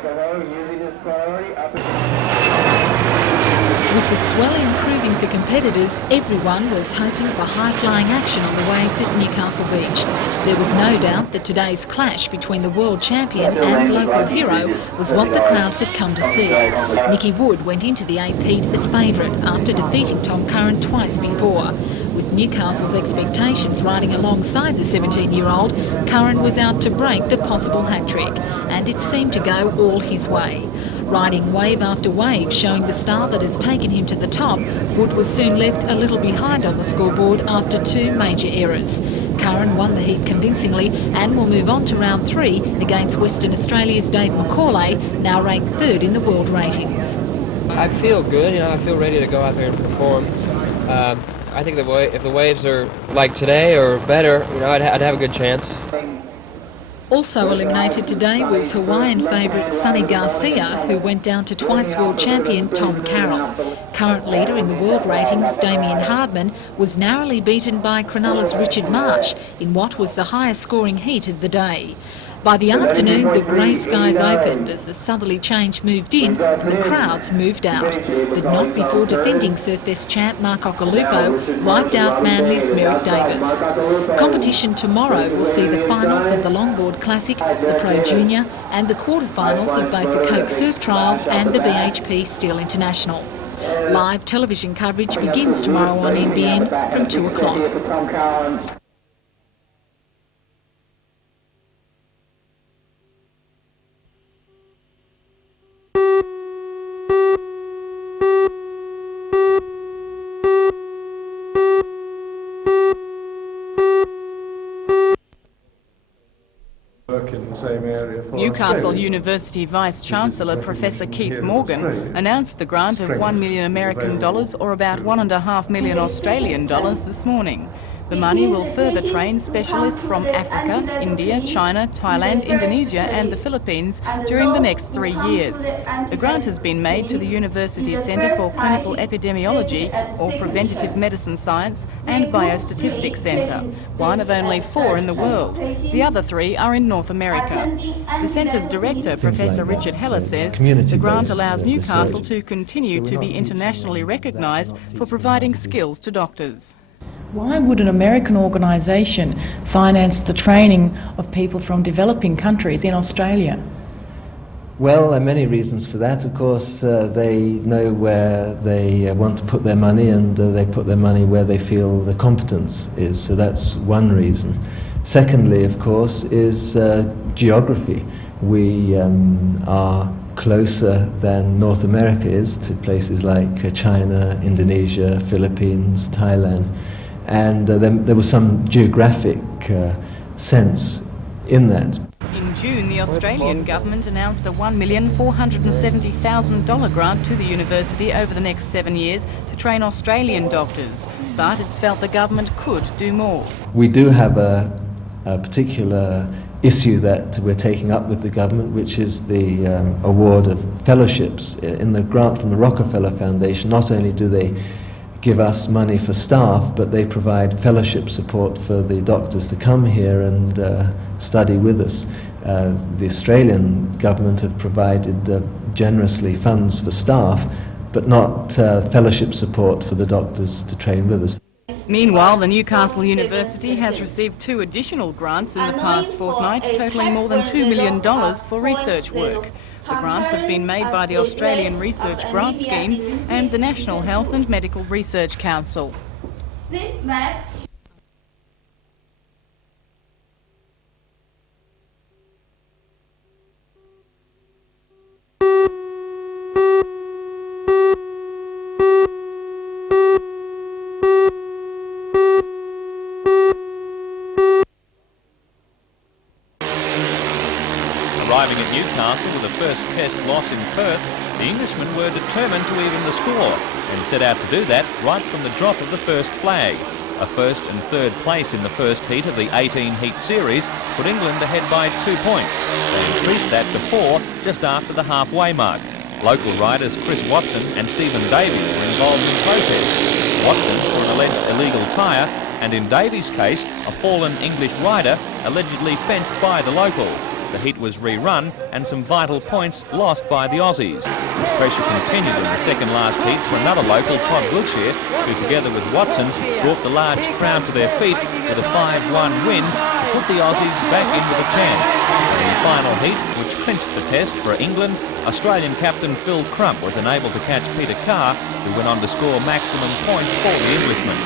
With the swelling proving for competitors, everyone was hoping for high-flying action on the waves at Newcastle Beach. There was no doubt that today's clash between the world champion and local hero was what the crowds had come to see. Nicky Wood went into the 8th heat as favourite after defeating Tom Curran twice before. With Newcastle's expectations riding alongside the 17-year-old, Curran was out to break the possible hat-trick, and it seemed to go all his way. Riding wave after wave, showing the style that has taken him to the top, Wood was soon left a little behind on the scoreboard after 2 major errors. Curran won the heat convincingly and will move on to round 3 against Western Australia's Dave McCauley, now ranked 3rd in the world ratings. I feel good, I feel ready to go out there and perform. I think if the waves are like today or better, I'd have a good chance. Also eliminated today was Hawaiian favourite Sonny Garcia, who went down to twice world champion Tom Carroll. Current leader in the world ratings, Damien Hardman, was narrowly beaten by Cronulla's Richard Marsh in what was the highest scoring heat of the day. By the afternoon, the grey skies opened as the southerly change moved in and the crowds moved out, but not before defending Surfest champ Mark Occhilupo wiped out Manly's Merrick Davis. Competition tomorrow will see the finals of the Longboard Classic, the Pro Junior and the quarterfinals of both the Coke Surf Trials and the BHP Steel International. Live television coverage begins tomorrow on NBN from 2 o'clock. Newcastle University Vice-Chancellor Professor Keith Morgan announced the grant of $1 million American or about $1.5 million Australian dollars this morning. The money will further train specialists from Africa, India, China, Thailand, Indonesia and the Philippines during the next 3 years. The grant has been made to the University's Centre for Clinical Epidemiology or Preventative Medicine Science and Biostatistics Centre, one of only 4 in the world. The other 3 are in North America. The Centre's director, Professor Richard Heller, says the grant allows Newcastle to continue to be internationally recognised for providing skills to doctors. Why would an American organisation finance the training of people from developing countries in Australia? Well, there are many reasons for that. Of course, they know where they want to put their money and they put their money where they feel the competence is. So that's one reason. Secondly, of course, is geography. We are closer than North America is to places like China, Indonesia, Philippines, Thailand. And there was some geographic sense in that. In June, the Australian government announced a $1,470,000 grant to the university over the next 7 years to train Australian doctors, but it's felt the government could do more. We do have a particular issue that we're taking up with the government, which is the award of fellowships. In the grant from the Rockefeller Foundation, not only do they give us money for staff, but they provide fellowship support for the doctors to come here and study with us. The Australian government have provided generously funds for staff, but not fellowship support for the doctors to train with us. Meanwhile, the Newcastle University has received 2 additional grants in the past fortnight, totalling more than $2 million for research work. The grants have been made by the Australian Research Grant Scheme and the National Health and Medical Research Council. This map Arriving at Newcastle with a first test loss in Perth, the Englishmen were determined to even the score and set out to do that right from the drop of the first flag. A first and third place in the first heat of the 18-heat series put England ahead by 2 points. They increased that to 4 just after the halfway mark. Local riders Chris Watson and Stephen Davies were involved in protests. Watson for an alleged illegal tyre, and in Davies' case, a fallen English rider allegedly fenced by the local. the heat was rerun and some vital points lost by the Aussies. The pressure continued in the second last heat for another local, Todd Wiltshire, who together with Watson brought the large crowd to their feet with a 5-1 win to put the Aussies back in with a chance. In the final heat, which clinched the test for England, Australian captain Phil Crump was unable to catch Peter Carr, who went on to score maximum points for the Englishman.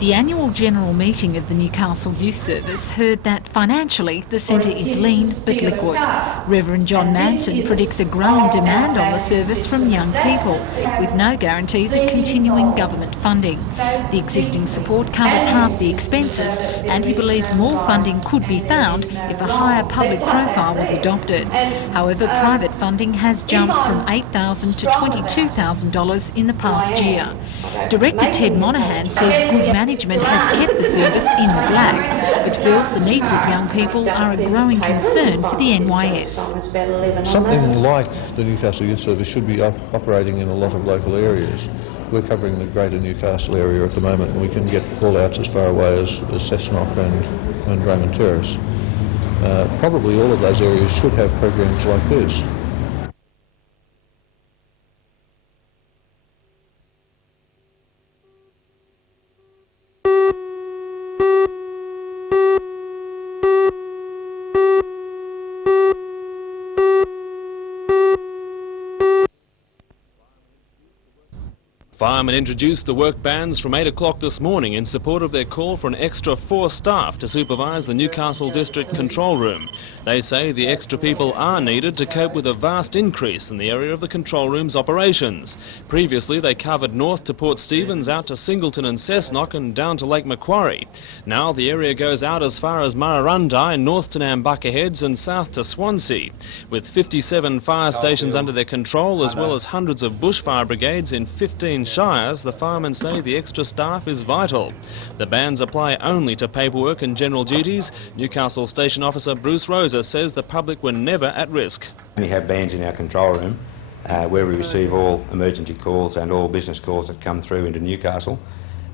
The annual general meeting of the Newcastle Youth Service heard that financially the centre is lean but liquid. Reverend John Manson predicts a growing demand on the service from young people, with no guarantees of continuing government funding. The existing support covers half the expenses, and he believes more funding could be found if a higher public profile was adopted. However, private funding has jumped from $8,000 to $22,000 in the past year. Director Ted Monaghan says good management has kept the service in the black, but feels the needs of young people are a growing concern for the NYS. Something like the Newcastle Youth Service should be operating in a lot of local areas. We're covering the greater Newcastle area at the moment, and we can get call-outs as far away as Cessnock and Raymond Terrace. Probably all of those areas should have programs like this. Firemen introduced the work bans from 8 o'clock this morning in support of their call for an extra 4 staff to supervise the Newcastle District Control Room. They say the extra people are needed to cope with a vast increase in the area of the control room's operations. Previously they covered north to Port Stephens, out to Singleton and Cessnock and down to Lake Macquarie. Now the area goes out as far as Murrurundi, north to Nambucca Heads and south to Swansea. With 57 fire stations under their control, as well as hundreds of bushfire brigades in 15 shires, the firemen say the extra staff is vital. The bans apply only to paperwork and general duties. Newcastle Station Officer Bruce Rosa says the public were never at risk. We have bans in our control room where we receive all emergency calls and all business calls that come through into Newcastle.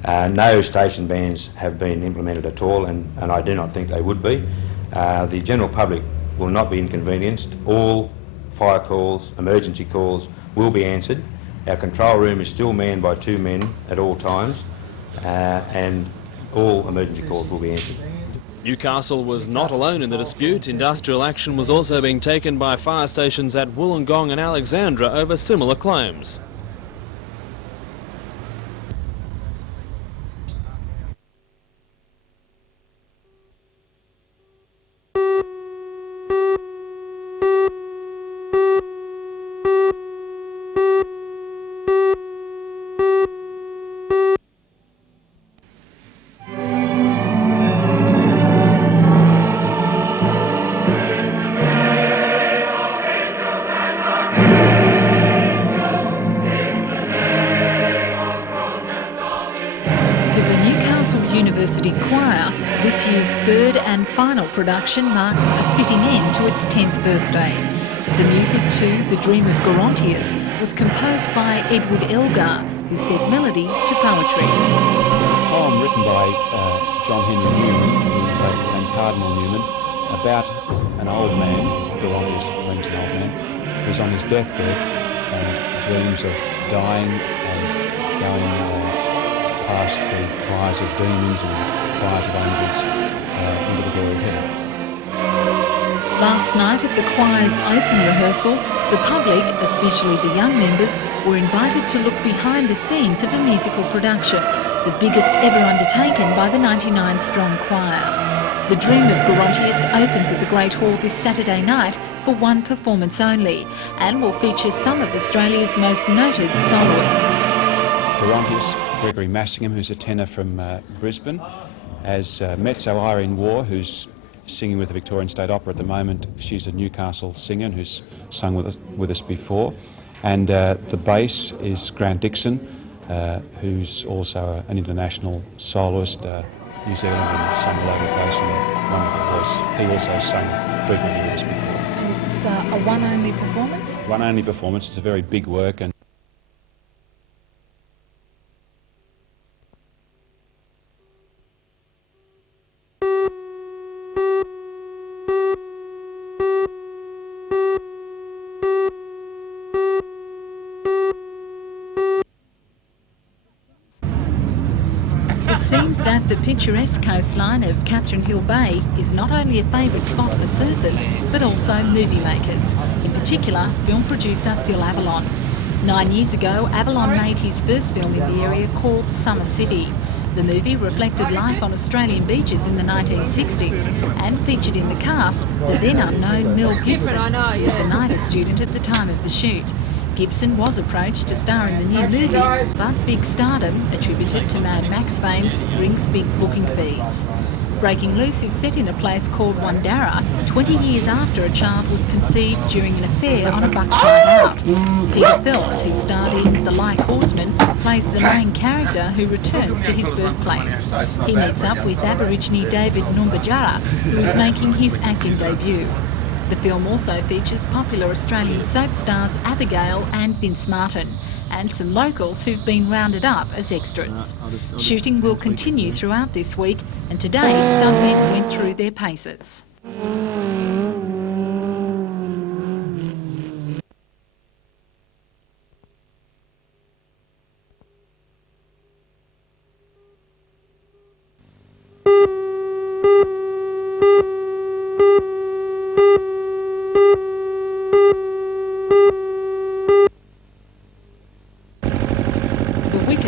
No station bans have been implemented at all, and I do not think they would be. The general public will not be inconvenienced. All fire calls, emergency calls will be answered. Our control room is still manned by 2 men at all times, and all emergency calls will be answered. Newcastle was not alone in the dispute. Industrial action was also being taken by fire stations at Wollongong and Alexandra over similar claims. University Choir, this year's third and final production marks a fitting end to its 10th birthday. The music to The Dream of Gerontius was composed by Edward Elgar, who set melody to poetry. A poem written by John Henry Newman, who became Cardinal Newman, about an old man, Gerontius means an old man, who's on his deathbed and dreams of dying and going past the choirs of demons and choirs of angels into the glory of heaven. Last night at the choir's open rehearsal, the public, especially the young members, were invited to look behind the scenes of a musical production, the biggest ever undertaken by the 99-strong choir. The Dream of Gerontius opens at the Great Hall this Saturday night for one performance only, and will feature some of Australia's most noted soloists. Gerontius, Gregory Massingham, who's a tenor from Brisbane, as Mezzo Irene War, who's singing with the Victorian State Opera at the moment. She's a Newcastle singer who's sung with us before. And the bass is Grant Dixon, who's also an international soloist, New Zealand and some local place, and wonderful voice. He also sang frequently with us before. And it's a one-only performance? One-only performance. It's a very big work. And It seems that the picturesque coastline of Catherine Hill Bay is not only a favourite spot for surfers, but also movie makers. In particular, film producer Phil Avalon. 9 years ago, Avalon made his first film in the area called Summer City. The movie reflected life on Australian beaches in the 1960s and featured in the cast the then unknown Mel Gibson, who was a NIDA student at the time of the shoot. Gibson was approached to star in the new movie, but big stardom, attributed to Mad Max fame, brings big booking fees. Breaking Loose is set in a place called Wandara, 20 years after a child was conceived during an affair on a buckshot out. Peter Phelps, who starred in The Light Horseman, plays the main character who returns to his birthplace. He meets up with Aborigine David Numbajara, who is making his acting debut. The film also features popular Australian soap stars Abigail and Vince Martin, and some locals who've been rounded up as extras. Shooting will continue throughout this week, and today stuntmen went through their paces.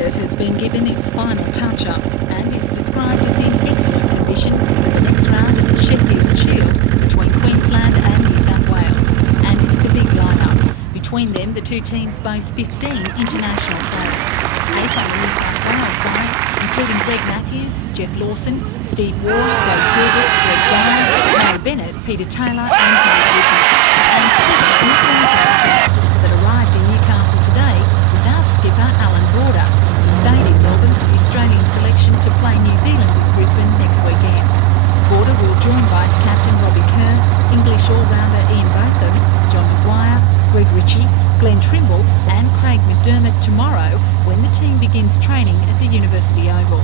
Has been given its final touch-up and is described as in excellent condition for the next round of the Sheffield Shield between Queensland and New South Wales. And it's a big line-up. Between them, the two teams boast 15 international players. 8 on the New South Wales side, including Greg Matthews, Jeff Lawson, Steve Ward, Dave Gilbert, Greg Dyer, Mary Bennett, Peter Taylor and Mike Whitney. And 7 on the Queensland team that arrived in Newcastle today without skipper Alan Border. Stayed in Melbourne for the Australian selection to play New Zealand in Brisbane next weekend. Border will join Vice-Captain Robbie Kerr, English all-rounder Ian Botham, John Maguire, Greg Ritchie, Glenn Trimble and Craig McDermott tomorrow when the team begins training at the University Oval.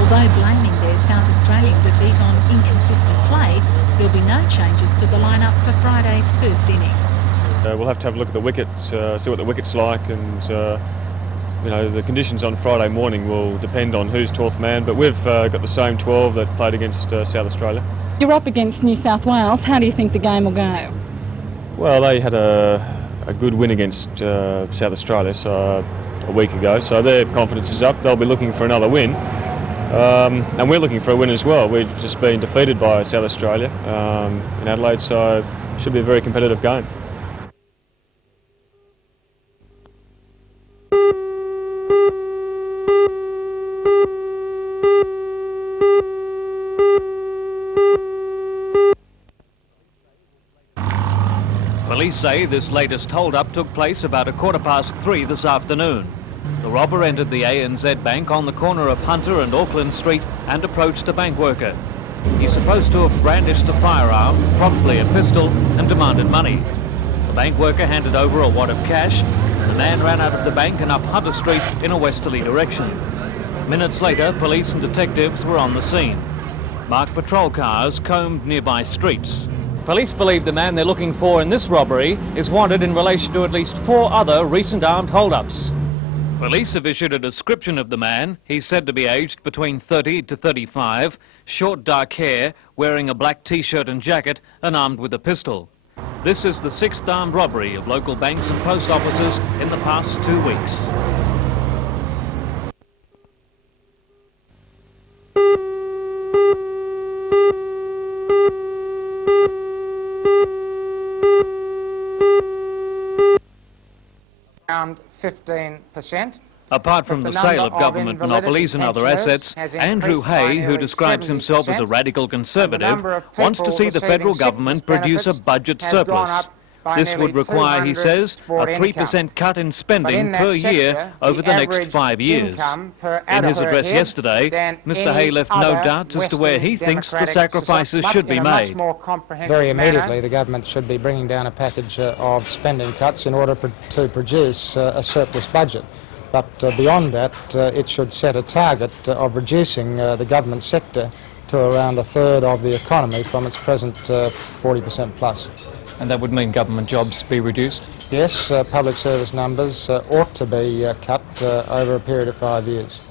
Although blaming their South Australian defeat on inconsistent play, there'll be no changes to the lineup for Friday's first innings. We'll have to have a look at the wicket, see what the wicket's like, and you know, the conditions on Friday morning will depend on who's 12th man, but we've got the same 12 that played against South Australia. You're up against New South Wales. How do you think the game will go? Well, they had a good win against South Australia a week ago, so their confidence is up. They'll be looking for another win, and we're looking for a win as well. We've just been defeated by South Australia in Adelaide, so it should be a very competitive game. Police say this latest hold-up took place about 3:15 this afternoon. The robber entered the ANZ Bank on the corner of Hunter and Auckland Street and approached a bank worker. He's supposed to have brandished a firearm, probably a pistol, and demanded money. The bank worker handed over a wad of cash. The man ran out of the bank and up Hunter Street in a westerly direction. Minutes later, police and detectives were on the scene. Marked patrol cars combed nearby streets. Police believe the man they're looking for in this robbery is wanted in relation to at least 4 other recent armed hold-ups. Police have issued a description of the man. He's said to be aged between 30 to 35, short dark hair, wearing a black t-shirt and jacket, and armed with a pistol. This is the 6th armed robbery of local banks and post offices in the past 2 weeks. Around 15%. Apart from the sale of government monopolies and other assets, Andrew Hay, who describes himself as a radical conservative, wants to see the federal government produce a budget surplus. This would require, he says, a 3% cut in spending per year over the next 5 years. In his address yesterday, Mr Hay left no doubts as to where he thinks the sacrifices should be made. Very immediately, the government should be bringing down a package of spending cuts in order to produce a surplus budget. But beyond that, it should set a target of reducing the government sector to around a third of the economy from its present 40% plus. And that would mean government jobs be reduced? Yes, public service numbers ought to be cut over a period of 5 years.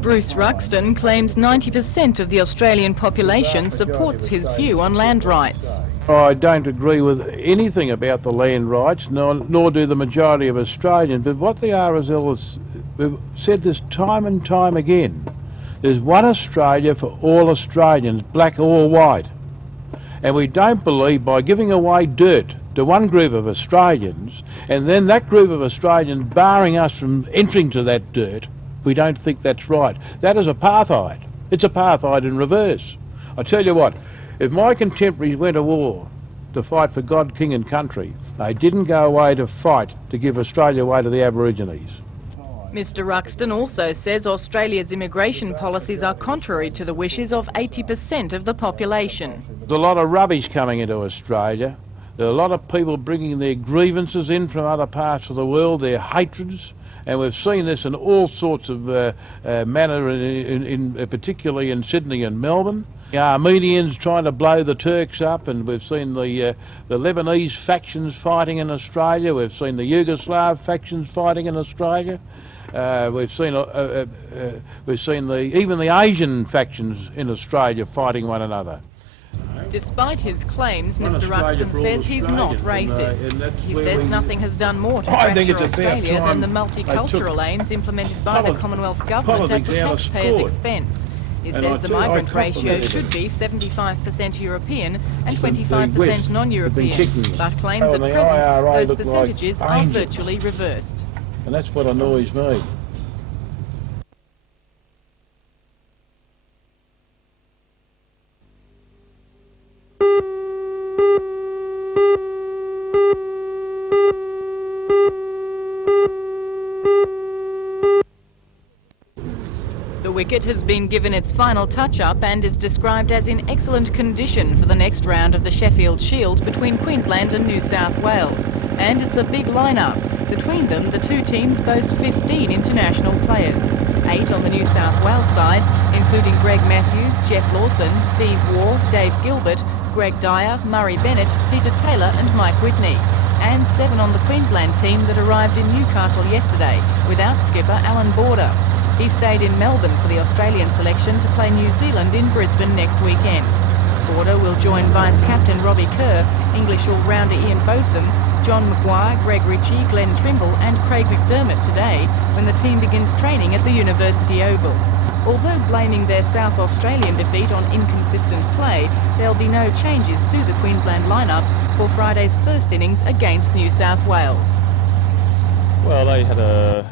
Bruce Ruxton claims 90% of the Australian population supports his view on land rights. I don't agree with anything about the land rights, nor do the majority of Australians, but what the RSL has, we've said this time and time again, there's one Australia for all Australians, black or white. And we don't believe by giving away dirt to one group of Australians, and then that group of Australians barring us from entering to that dirt, we don't think that's right. That is apartheid. It's apartheid in reverse. I tell you what, if my contemporaries went to war to fight for God, King and country, they didn't go away to fight to give Australia away to the Aborigines. Mr Ruxton also says Australia's immigration policies are contrary to the wishes of 80% of the population. There's a lot of rubbish coming into Australia. There are a lot of people bringing their grievances in from other parts of the world, their hatreds, and we've seen this in all sorts of manner, particularly in Sydney and Melbourne. The Armenians trying to blow the Turks up, and we've seen the Lebanese factions fighting in Australia. We've seen the Yugoslav factions fighting in Australia. We've seen even the Asian factions in Australia fighting one another. Despite his claims, Mr Ruxton says he's not racist. He says nothing has done more to fracture Australia than the multicultural aims implemented by the Commonwealth Government at the taxpayers' expense. He says the migrant ratio should be 75% European and 25% non-European, but claims at present those percentages are virtually reversed. And that's what annoys me. The wicket has been given its final touch-up and is described as in excellent condition for the next round of the Sheffield Shield between Queensland and New South Wales. And it's a big line-up. Between them, the two teams boast 15 international players. 8 on the New South Wales side, including Greg Matthews, Jeff Lawson, Steve Waugh, Dave Gilbert, Greg Dyer, Murray Bennett, Peter Taylor and Mike Whitney. And 7 on the Queensland team that arrived in Newcastle yesterday, without skipper Alan Border. He stayed in Melbourne for the Australian selection to play New Zealand in Brisbane next weekend. Border will join vice-captain Robbie Kerr, English all-rounder Ian Botham, John Maguire, Greg Ritchie, Glenn Trimble and Craig McDermott today when the team begins training at the University Oval. Although blaming their South Australian defeat on inconsistent play, there'll be no changes to the Queensland lineup for Friday's first innings against New South Wales. Well, they had a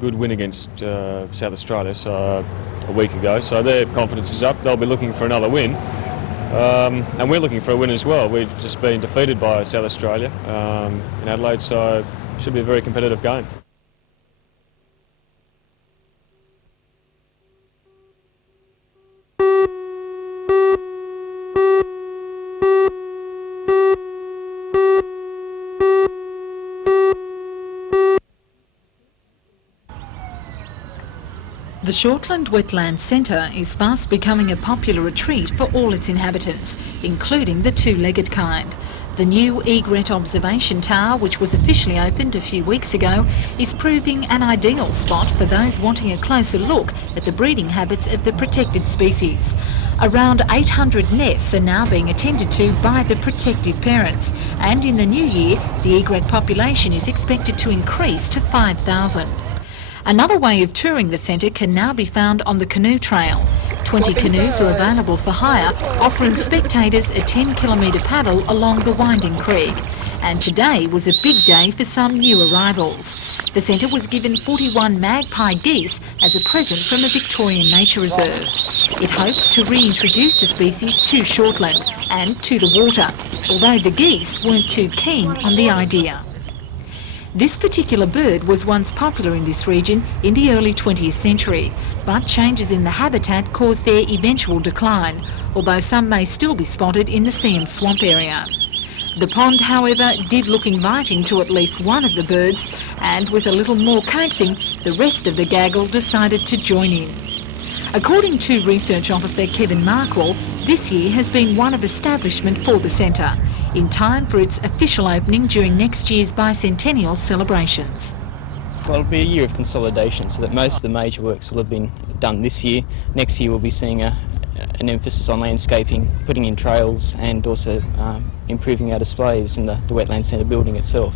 good win against South Australia a week ago, so their confidence is up. They'll be looking for another win, and we're looking for a win as well. We've just been defeated by South Australia in Adelaide, so it should be a very competitive game. The Shortland Wetland Centre is fast becoming a popular retreat for all its inhabitants, including the two-legged kind. The new egret observation tower, which was officially opened a few weeks ago, is proving an ideal spot for those wanting a closer look at the breeding habits of the protected species. Around 800 nests are now being attended to by the protective parents, and in the new year, the egret population is expected to increase to 5,000. Another way of touring the centre can now be found on the canoe trail. 20 canoes are available for hire, offering spectators a 10-kilometre paddle along the winding creek. and today was a big day for some new arrivals. The centre was given 41 magpie geese as a present from the Victorian Nature Reserve. It hopes to reintroduce the species to Shortland and to the water, although the geese weren't too keen on the idea. This particular bird was once popular in this region in the early 20th century, but changes in the habitat caused their eventual decline, although some may still be spotted in the Seam Swamp area. The pond, however, did look inviting to at least one of the birds, and with a little more coaxing, the rest of the gaggle decided to join in. According to Research Officer Kevin Markwell, this year has been one of establishment for the centre, in time for its official opening during next year's bicentennial celebrations. Well, it'll be a year of consolidation, so that most of the major works will have been done this year. Next year we'll be seeing an emphasis on landscaping, putting in trails and also improving our displays in the Wetland Centre building itself.